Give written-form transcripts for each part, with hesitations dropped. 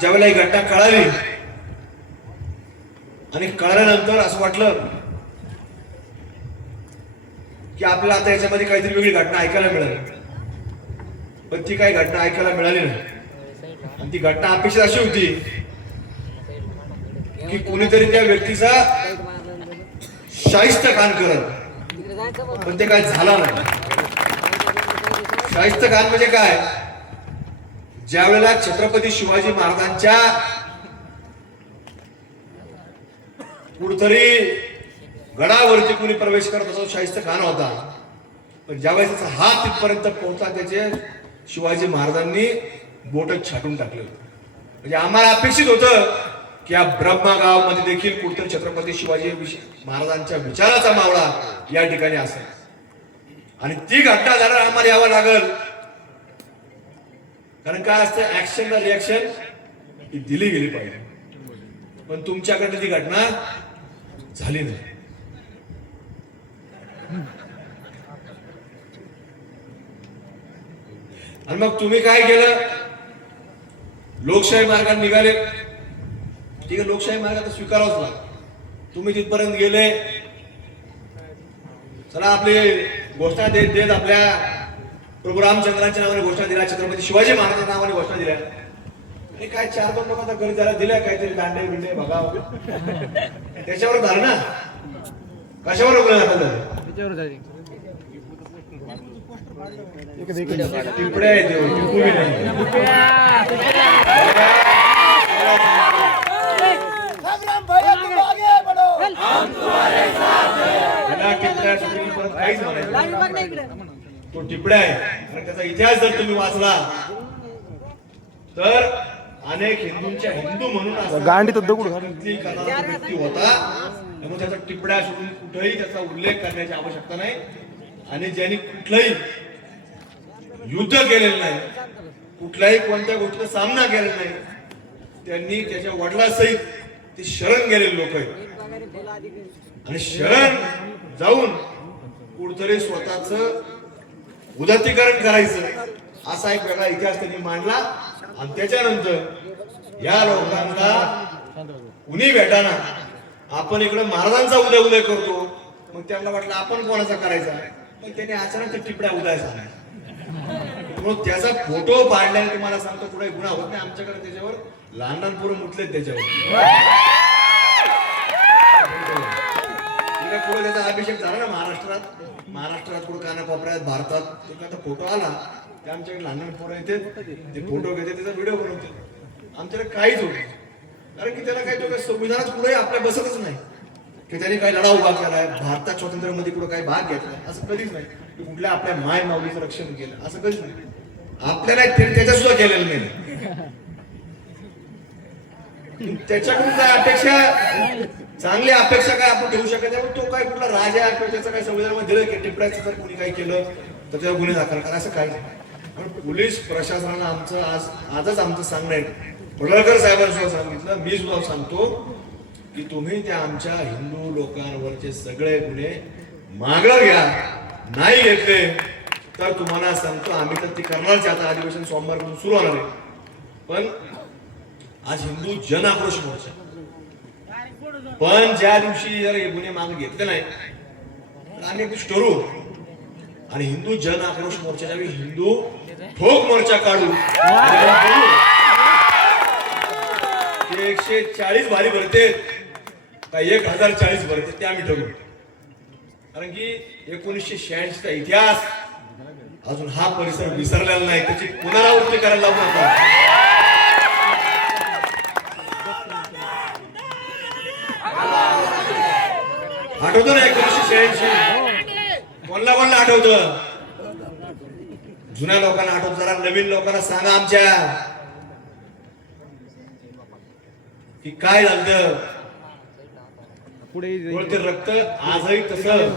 ज्यावेळेला ही घटना कळाली आणि कळल्यानंतर असं वाटलं की आपल्याला आता याच्यामध्ये काहीतरी वेगळी घटना ऐकायला मिळाली, पण ती काही घटना ऐकायला मिळाली नाही. आणि ती घटना अपेक्षित अशी होती की कोणीतरी त्या व्यक्तीचा शाहिस्तेखान करत, पण ते काय झालं नाही. शाहिस्तेखान म्हणजे काय? ज्या वेळेला छत्रपती शिवाजी महाराजांच्या कुठतरी गडावरती कोणी प्रवेश करत असतो शाहिस्तेखान होता, पण ज्यावेळेस त्याचा हात तिथपर्यंत पोहोचला त्याचे शिवाजी महाराजांनी बोटच छाटून टाकले होते. म्हणजे आम्हाला अपेक्षित होतं की या ब्रह्मगाव मध्ये देखील कुठतरी छत्रपती शिवाजी महाराजांच्या विचाराचा मावळा या ठिकाणी असेल आणि ती घटना झाल्यावर आम्हाला यावं लागल. कारण काय असतं, ऍक्शनला रिॲक्शन ही दिली गेली पाहिजे, पण तुमच्याकडे ती घटना झाली नाही. आणि मग तुम्ही काय केलं? लोकशाही मार्गाने निघाले. ठीक आहे, लोकशाही मार्गात स्वीकारावंच लागतं. तुम्ही तिथपर्यंत गेले, चला आपली घोषणा देत देत आपल्या प्रभू रामचंद्रांच्या नावाने घोषणा दिल्या, छत्रपती शिवाजी महाराजांच्या नावाने घोषणा दिल्या. आणि काय 4-2 लोकांना घरी त्याला दिल्या काहीतरी दांडे बिंडे बघाव, त्याच्यावर झालं ना. कशावर रोखलं जातं? टिपड्या आहेत, टिपू बी नाही. काहीच म्हणायचं, तो टिपड्या आहे. आणि त्याचा इतिहास जर तुम्ही वाचला तर अनेक हिंदूंच्या हिंदू म्हणून व्यक्ती होता, त्यामुळे त्याचा टिपड्या सोडून कुठेही त्याचा उल्लेख करण्याची आवश्यकता नाही. आणि ज्यांनी कुठलंही युद्ध केलेलं नाही, कुठल्याही कोणत्या गोष्टीचा सामना केलेला नाही, त्यांनी त्याच्या वडिलांसहित ते शरण गेलेले लोक आहेत. आणि शरण जाऊन कुठतरी स्वतःच उदात्तीकरण करायचं असा एक वेगळा इतिहास त्यांनी मांडला. आणि त्याच्यानंतर या लोकांना कुणी भेटाना आपण इकडे महाराजांचा उदय करतो, मग त्यांना वाटलं आपण कोणाचा करायचा, पण त्यांनी अचानक टिपड्या उदय झाला. त्याचा फोटो पाडल्याने तुम्हाला सांगतो पुढे गुन्हा होत नाही. आमच्याकडे त्याच्यावर लहान लहान पोरं मुतलेत त्याच्यावर. पुढे त्याचा अभिषेक झाला ना महाराष्ट्रात पुढे कानाकोपऱ्यात भारतात एखादा फोटो आला ते आमच्याकडे लहान लहान पोरं येते, ते फोटो घेते, त्याचा व्हिडिओ बनवते. आमच्याकडे काहीच होत नाही, कारण की त्याला काही तो संविधानात पुढे आपल्या बसतच नाही की त्यांनी काही लढा उभा केलाय, भारतात स्वातंत्र्यामध्ये कुठं काही भाग घेतलाय, असं कधीच नाही. कुठल्या आपल्या माय माऊलीचं रक्षण केलं असं कधीच नाही. आपल्याला त्याच्या सुद्धा केलेलं नाही. त्याच्याकडून काय अपेक्षा, चांगली अपेक्षा काय आपण ठेवू शकत नाही. तो काय कुठला राजा किंवा त्याचं काय संविधानामध्ये दिलं की टिपऱ्याचं जर कोणी काही केलं तर त्याला गुन्हे दाखल करा, असं काही नाही. पण पोलीस प्रशासनानं आमचं आजच आमचं सांगणं आहे, पडळकर साहेबांनी सांगितलं, मी सुद्धा सांगतो की तुम्ही त्या आमच्या हिंदू लोकांवरचे सगळे गुन्हे मागं घ्या. नाही घेतले तर तुम्हाला सांगतो आम्ही तर ते करणारच. आता अधिवेशन सोमवारपासून सुरू होणार आहे, पण आज हिंदू जन आक्रोश मोर्चा, पण ज्या दिवशी जर हे गुन्हे मागे घेतले नाही तर आम्ही एक ठरवू आणि हिंदू जन आक्रोश मोर्चाच्या वेळी हिंदू ठोक मोर्चा काढू. 140 भारी भरते का 1040 भरते ते आम्ही ठरवू. कारण की 1986 चा इतिहास अजून हा परिसर विसरलेला नाही, त्याची पुनरावृत्ती करायला लावू नका. आठवतो ना 1986? कोणला आठवतं? जुन्या लोकांना आठवत, जरा नवीन लोकांना सांगा आमच्या की काय झालं. ते रक्त आजही तसं,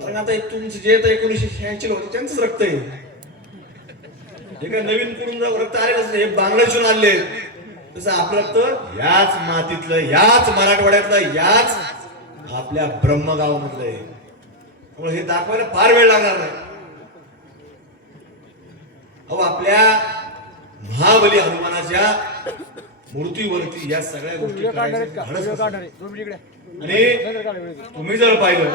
कारण आता तुमचे जे 1986 होते त्यांचंच रक्त आहे. हे काय नवीन करून रक्त आलेलंच नाही, हे बांगलादेशून आले. तसं आपलं रक्त याच मातीतलं, याच मराठवाड्यातलं, याच आपल्या ब्रह्मगाव मधलं आहे. त्यामुळे हे दाखवायला फार वेळ लागणार नाही. अहो आपल्या महाबली हनुमानाच्या मूर्तीवरती या सगळ्या गोष्टी करायच्या धाडस असतं. आणि तुम्ही जर पाहिलं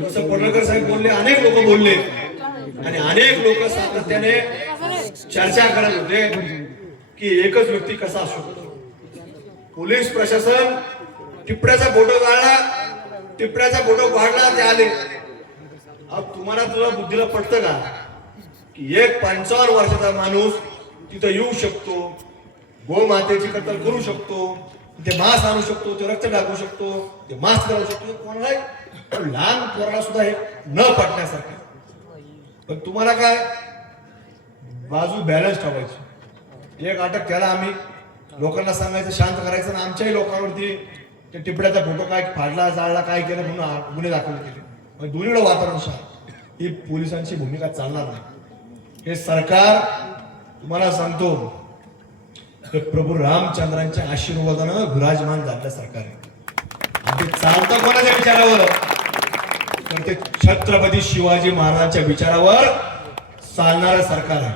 जसं पडळकर साहेब बोलले, अनेक लोक बोलले आणि अनेक लोक सातत्याने चर्चा करत होते की एकच व्यक्ती कसा असू शकतो. पोलीस प्रशासन टिपऱ्याचा फोटो काढला, टिपऱ्याचा फोटो काढला, ते आले. अब तुम्हाला तुला बुद्धीला पटतं का की एक 55 वर्षाचा माणूस तिथं येऊ शकतो, गोमातेची कत्तल करू शकतो, ते मांस आणू शकतो, ते रक्त टाकू शकतो, ते मांस करू शकतो. कोण आहे लहान पोराला सुद्धा हे न पटण्यासारखं. पण तुम्हाला काय बाजू बॅलन्स ठेवायची. एक अटक केला आम्ही, लोकांना सांगायचं शांत करायचं, आणि आमच्याही लोकांवरती ते टिपड्याचा फोटो काय फाडला जाळला काय केलं म्हणून गुन्हे दाखल केले. दोन्हीकडे वातावरण शांत. ही पोलिसांची भूमिका चालणार नाही. हे सरकार तुम्हाला सांगतो हे प्रभू रामचंद्रांच्या आशीर्वादानं विराजमान झालेलं सरकार आहे. आणि ते चालतं कोणाच्या विचारावर, तर ते छत्रपती शिवाजी महाराजांच्या विचारावर चालणारं सरकार आहे.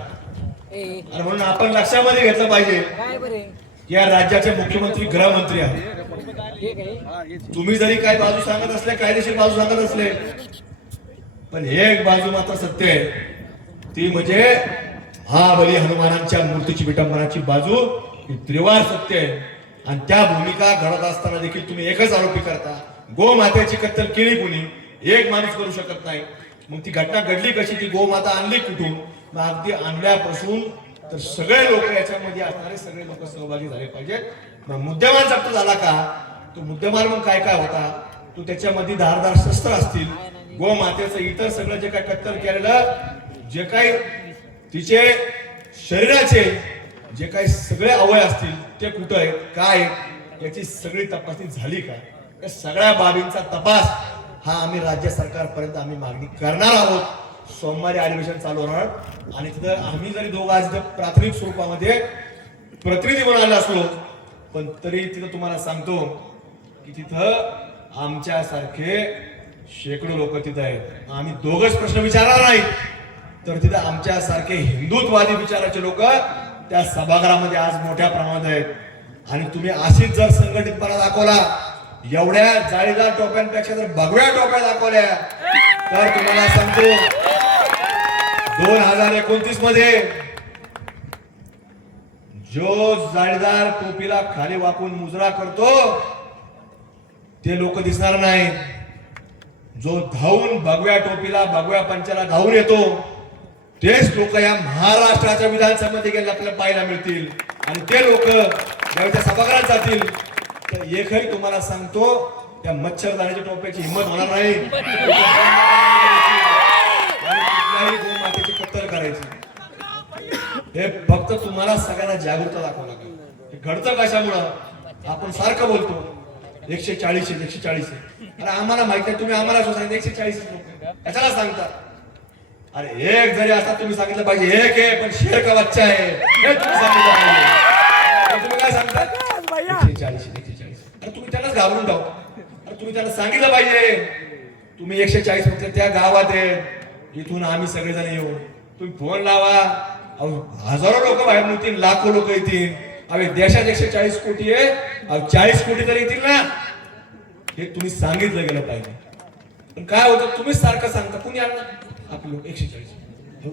आणि म्हणून आपण लक्षामध्ये घेतलं पाहिजे या राज्याचे मुख्यमंत्री गृहमंत्री आहेत. तुम्ही जरी काय बाजू सांगत असले, कायदेशीर बाजू सांगत असले, पण एक बाजू मात्र सत्य आहे, ती म्हणजे महाबली हनुमानांच्या मूर्तीची विटंबनाची बाजू ही त्रिवार सत्य आहे. आणि त्या भूमिका घडत असताना देखील तुम्ही एकच आरोपी करता, गोमातेची कत्तल केली कुणी, एक माणूस करू शकत नाही. मग ती घटना घडली कशी, ती गोमाता आणली कुठून, मग अगदी आणल्यापासून तर सगळे लोक याच्यामध्ये असणारे सगळे लोक सहभागी झाले पाहिजेत. मग मुद्देमाल जप्त झाला का, तो मुद्देमाल मग काय काय होता, तो त्याच्यामध्ये धारदार शस्त्र असतील, गोमातेचं इतर सगळं जे काय कत्तल केलेलं, जे काही तिचे शरीराचे जे काही सगळे अवयव असतील ते कुठं आहेत, काय याची सगळी तपासणी झाली का, या सगळ्या बाबींचा तपास हा आम्ही राज्य सरकारपर्यंत आम्ही मागणी करणार आहोत. सोमवारी अधिवेशन चालू होणार आणि तिथं आम्ही जरी दोघं आज प्राथमिक स्वरूपामध्ये प्रतिनिधी म्हणून आलो असलो, पण तरी तिथं तुम्हाला सांगतो की तिथं आमच्यासारखे शेकडो लोक तिथं आहेत. आम्ही दोघच प्रश्न विचारणार नाही, तर तिथं आमच्यासारखे हिंदुत्ववादी विचाराचे लोक त्या सभागृहामध्ये आज मोठ्या प्रमाणात आहेत. आणि तुम्ही अशीच जर संघटितपणा दाखवला, एवढ्या जाळीदार टोप्यांपेक्षा जर भगव्या टोप्या दाखवल्या, तर तुम्हाला सांगतो 2029 मध्ये जो जाळीदार टोपीला खाली वाकून मुजरा करतो ते लोक दिसणार नाही. जो धावून भगव्या टोपीला भगव्या पंचाला धावून येतो तेच लोक या महाराष्ट्राच्या विधानसभेमध्ये गेले आपल्याला पाहायला मिळतील. आणि ते लोक ज्यावेळी त्या सभागृहात जातील तर एकही तुम्हाला सांगतो त्या मच्छरदाण्याच्या टोप्याची हिंमत होणार नाही, गोमातेची कत्तल करायची. हे फक्त तुम्हाला सगळ्यांना जागरूकता दाखवावं लागेल. हे घडतं कशामुळं, आपण सारखं बोलतो 140 अरे आम्हाला माहिती आहे, तुम्ही आम्हाला सांगितलं 140 लोक याच्याला सांगता. अरे एक जरी असता तुम्ही सांगितलं पाहिजे एक आहे पण शेर का बच्चा आहे, हे तुम्ही सांगितलं पाहिजे. तुम्ही काय सांगता 140. अरे तुम्ही त्यांनाच घाबरून जाऊ. अरे तुम्ही त्यांना सांगितलं पाहिजे तुम्ही 140 फक्त त्या गावात आहे, इथून आम्ही सगळेजण येऊ. तुम्ही फोन लावा, हजारो लोक बाहेर येतील, लाखो लोक येतील. अरे देशात 140 कोटी आहे, 40 कोटी तरी येतील ना, हे तुम्ही सांगितलं गेलं पाहिजे. पण काय होतं, तुम्हीच सारखं सांगता, कुणी आणणार आपले लोक 140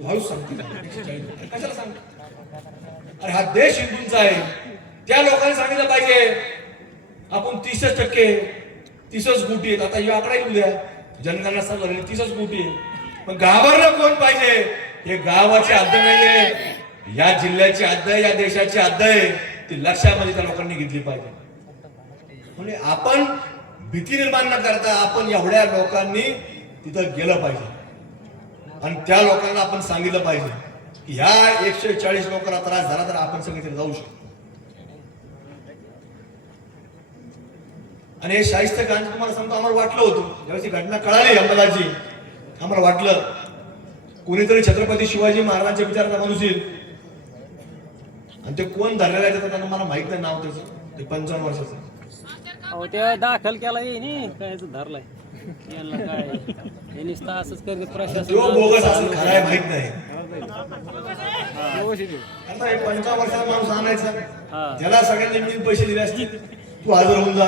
हळूच सांगतील 140 कशाला सांगता. अरे हा देश हिंदूंचा आहे, त्या लोकांनी सांगितलं पाहिजे आपण 30% 30 कोटी आहेत. आता हे आकडा येऊ द्या, जनगणना चालू झाली 30 कोटी आहे. पण घाबरलं कोण पाहिजे, हे गावाची हद्द नाहीये, या जिल्ह्याची हद्द आहे, या देशाची हद्द आहे, ती लक्षामध्ये त्या लोकांनी घेतली पाहिजे. म्हणजे आपण भीती निर्माण न करता आपण एवढ्या लोकांनी तिथं गेलं पाहिजे आणि त्या लोकांना आपण सांगितलं पाहिजे की ह्या 140 लोकांना त्रास झाला तर आपण सगळे तिथे जाऊ शकतो. आणि हे शाहिस्ते खान तुम्हाला सांगतो, आम्हाला वाटलं होतं ज्यावेळी घटना कळाली अहमदाची, आम्हाला वाटलं कोणीतरी छत्रपती शिवाजी महाराजांच्या विचाराचा माणूस येईल. आणि ते कोण धरलेला आहे त्याचं मला माहित नाही नाव त्याचं, ते 55 वर्षाचं. अहो ते दाखल केला येईनी काय धरलाय यांना, काय हे नुसतं असंच करते प्रशासन. बोगस असेल खरं आहे माहित नाही. आता हे 15 वर्षाचा माणूस आणायचा हा. ज्याला सगळ्यांनी मिळून पैसे दिले असतील तू हजर होऊन जा,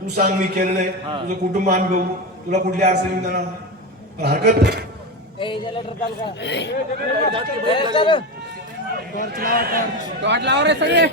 तू सांग मी केलं नाही, हा. तुझं कुटुंब आम्ही बघू, तुला कुठली अडचण येऊन जाणार पण हरकत नाही. वाट लावा रे सगळे